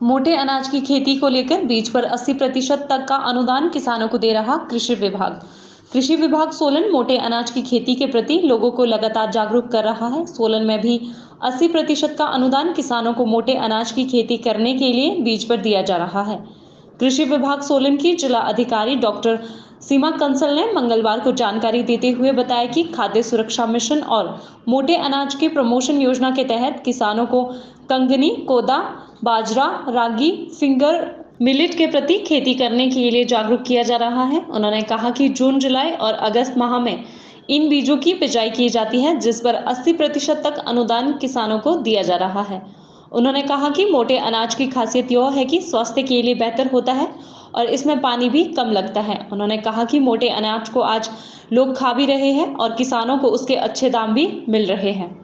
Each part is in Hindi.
मोटे अनाज की खेती को लेकर बीज पर 80% तक का अनुदान किसानों को दे रहा कृषि विभाग। कृषि विभाग सोलन मोटे अनाज की खेती के प्रति लोगों को लगातार जागरूक कर रहा है। सोलन में भी 80% का अनुदान किसानों को मोटे अनाज की खेती करने के लिए बीज पर दिया जा रहा है। कृषि विभाग सोलन की जिला अधिकारी डॉक्टर सीमा कंसल ने मंगलवार को जानकारी देते हुए बताया कि खाद्य सुरक्षा मिशन और मोटे अनाज के प्रमोशन योजना के तहत किसानों को कंगनी, कोदा, बाजरा, रागी, फिंगर मिलेट के प्रति खेती करने के लिए जागरूक किया जा रहा है। उन्होंने कहा कि जून, जुलाई और अगस्त माह में इन बीजों की बिजाई की जाती है, जिस पर 80% तक अनुदान किसानों को दिया जा रहा है। उन्होंने कहा कि मोटे अनाज की खासियत यह है कि स्वास्थ्य के लिए बेहतर होता है और इसमें पानी भी कम लगता है। उन्होंने कहा कि मोटे अनाज को आज लोग खा भी रहे हैं और किसानों को उसके अच्छे दाम भी मिल रहे हैं।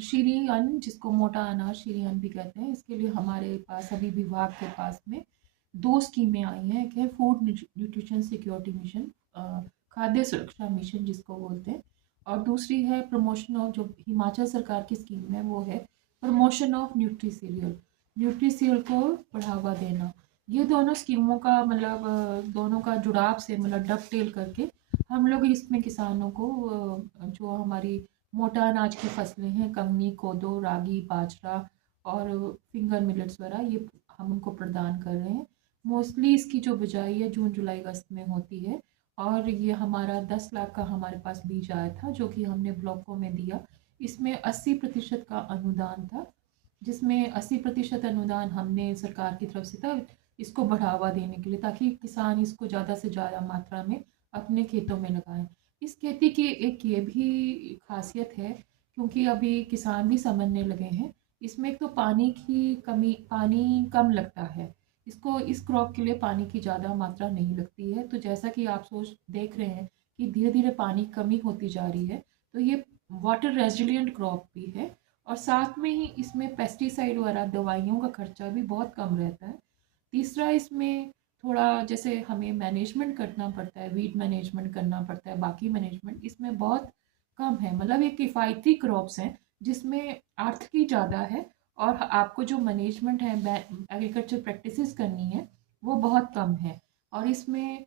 श्री अन्न, जिसको मोटा अनाज श्री अन्न भी कहते हैं, इसके लिए हमारे पास अभी विभाग के पास में दो स्कीमें आई हैं। एक है फूड न्यूट्रिशन सिक्योरिटी मिशन, खाद्य सुरक्षा मिशन जिसको बोलते हैं, और दूसरी है प्रमोशन ऑफ, जो हिमाचल सरकार की स्कीम है, वो है promotion of nutri serial, nutri serial को बढ़ावा देना। ये दोनों स्कीमों का मतलब दोनों का जुड़ाव से मतलब डबटेल करके हम लोग इसमें किसानों को जो हमारी मोटा अनाज की फसलें हैं, कंगनी, कोदो, रागी, बाजरा और फिंगर मिलेट्स वगैरह, ये हम उनको प्रदान कर रहे हैं। मोस्टली इसकी जो बिजाई है जून, जुलाई, अगस्त में होती है। और ये हमारा 10 लाख का हमारे पास बीज आया था, जो कि हमने ब्लॉकों में दिया। इसमें 80% का अनुदान था, जिसमें 80% अनुदान हमने सरकार की तरफ से था, इसको बढ़ावा देने के लिए, ताकि किसान इसको ज़्यादा से ज़्यादा मात्रा में अपने खेतों में लगाएं। इस खेती की एक ये भी खासियत है, क्योंकि अभी किसान भी समझने लगे हैं, इसमें एक तो पानी की कमी, पानी कम लगता है। इसको इस क्रॉप के लिए पानी की ज़्यादा मात्रा नहीं लगती है। तो जैसा कि आप सोच देख रहे हैं कि धीरे धीरे पानी की कमी होती जा रही है, तो ये वाटर रेजिलिएंट क्रॉप भी है। और साथ में ही इसमें पेस्टिसाइड वगैरह दवाइयों का खर्चा भी बहुत कम रहता है। तीसरा, इसमें थोड़ा जैसे हमें मैनेजमेंट करना पड़ता है, वीड मैनेजमेंट करना पड़ता है, बाकी मैनेजमेंट इसमें बहुत कम है। मतलब ये किफ़ायती क्रॉप्स हैं जिसमें अर्थ की ज़्यादा है, और आपको जो मैनेजमेंट है, एग्रीकल्चर प्रैक्टिसेस करनी है, वो बहुत कम है। और इसमें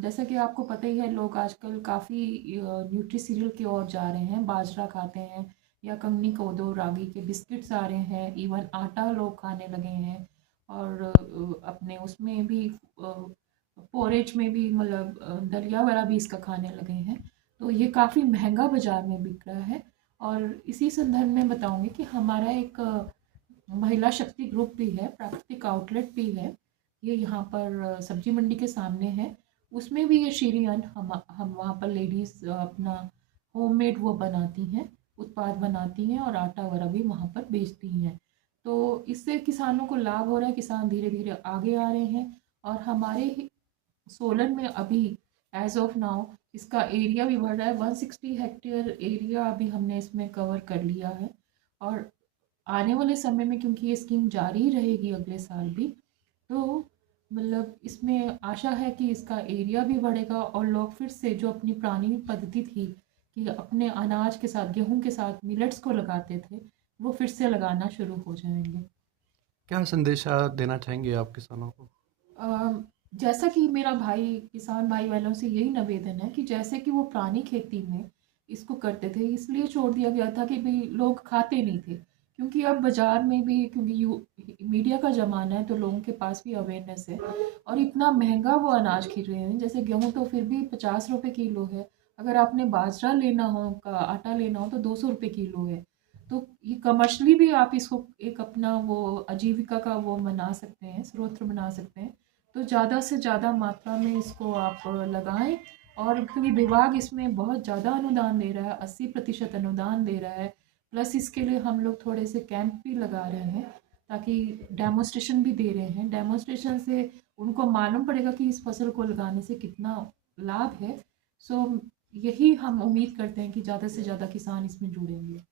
जैसा कि आपको पता ही है, लोग आजकल काफ़ी न्यूट्री सीरियल की ओर जा रहे हैं, बाजरा खाते हैं या कंगनी, कोदो, रागी के बिस्किट्स आ रहे हैं, इवन आटा लोग खाने लगे हैं। और अपने उसमें भी पोरेज में भी मतलब दलिया वगैरह भी इसका खाने लगे हैं। तो ये काफ़ी महंगा बाज़ार में बिक रहा है। और इसी संदर्भ में बताऊंगी कि हमारा एक महिला शक्ति ग्रुप भी है, प्राकृतिक आउटलेट भी है, ये यहाँ पर सब्जी मंडी के सामने है। उसमें भी ये श्री अन्न हम वहाँ पर लेडीज़ अपना होममेड वो बनाती हैं, उत्पाद बनाती हैं, और आटा वगैरह भी वहाँ पर बेचती हैं। तो इससे किसानों को लाभ हो रहा है, किसान धीरे धीरे आगे आ रहे हैं। और हमारे सोलन में अभी एज ऑफ नाउ इसका एरिया भी बढ़ रहा है, 160 हेक्टेयर एरिया अभी हमने इसमें कवर कर लिया है। और आने वाले समय में, क्योंकि ये स्कीम जारी रहेगी अगले साल भी, तो मतलब इसमें आशा है कि इसका एरिया भी बढ़ेगा और लोग फिर से जो अपनी पुरानी पद्धति थी कि अपने अनाज के साथ, गेहूं के साथ मिलेट्स को लगाते थे, वो फिर से लगाना शुरू हो जाएंगे। क्या संदेशा देना चाहेंगे आप किसानों को? अ, जैसा कि मेरा भाई, किसान भाई बहनों से यही निवेदन है कि जैसे कि वो पुरानी खेती में इसको करते थे, इसलिए छोड़ दिया गया था कि भाई लोग खाते नहीं थे। क्योंकि अब बाजार में भी, क्योंकि मीडिया का ज़माना है, तो लोगों के पास भी अवेयरनेस है। और इतना महंगा वो अनाज खरीद रहे हैं, जैसे गेहूँ तो फिर भी 50 रुपये किलो है, अगर आपने बाजरा लेना हो, का आटा लेना हो, तो 200 रुपये किलो है। तो ये कमर्शली भी आप इसको एक अपना वो आजीविका का वो बना सकते हैं, स्रोत बना सकते हैं। तो ज़्यादा से ज़्यादा मात्रा में इसको आप लगाएं। और क्योंकि विभाग इसमें बहुत ज़्यादा अनुदान दे रहा है, 80% अनुदान दे रहा है, प्लस इसके लिए हम लोग थोड़े से कैंप भी लगा रहे हैं, ताकि डेमोस्ट्रेशन भी दे रहे हैं। डेमोस्ट्रेशन से उनको मालूम पड़ेगा कि इस फसल को लगाने से कितना लाभ है। सो यही हम उम्मीद करते हैं कि ज़्यादा से ज़्यादा किसान इसमें जुड़ेंगे।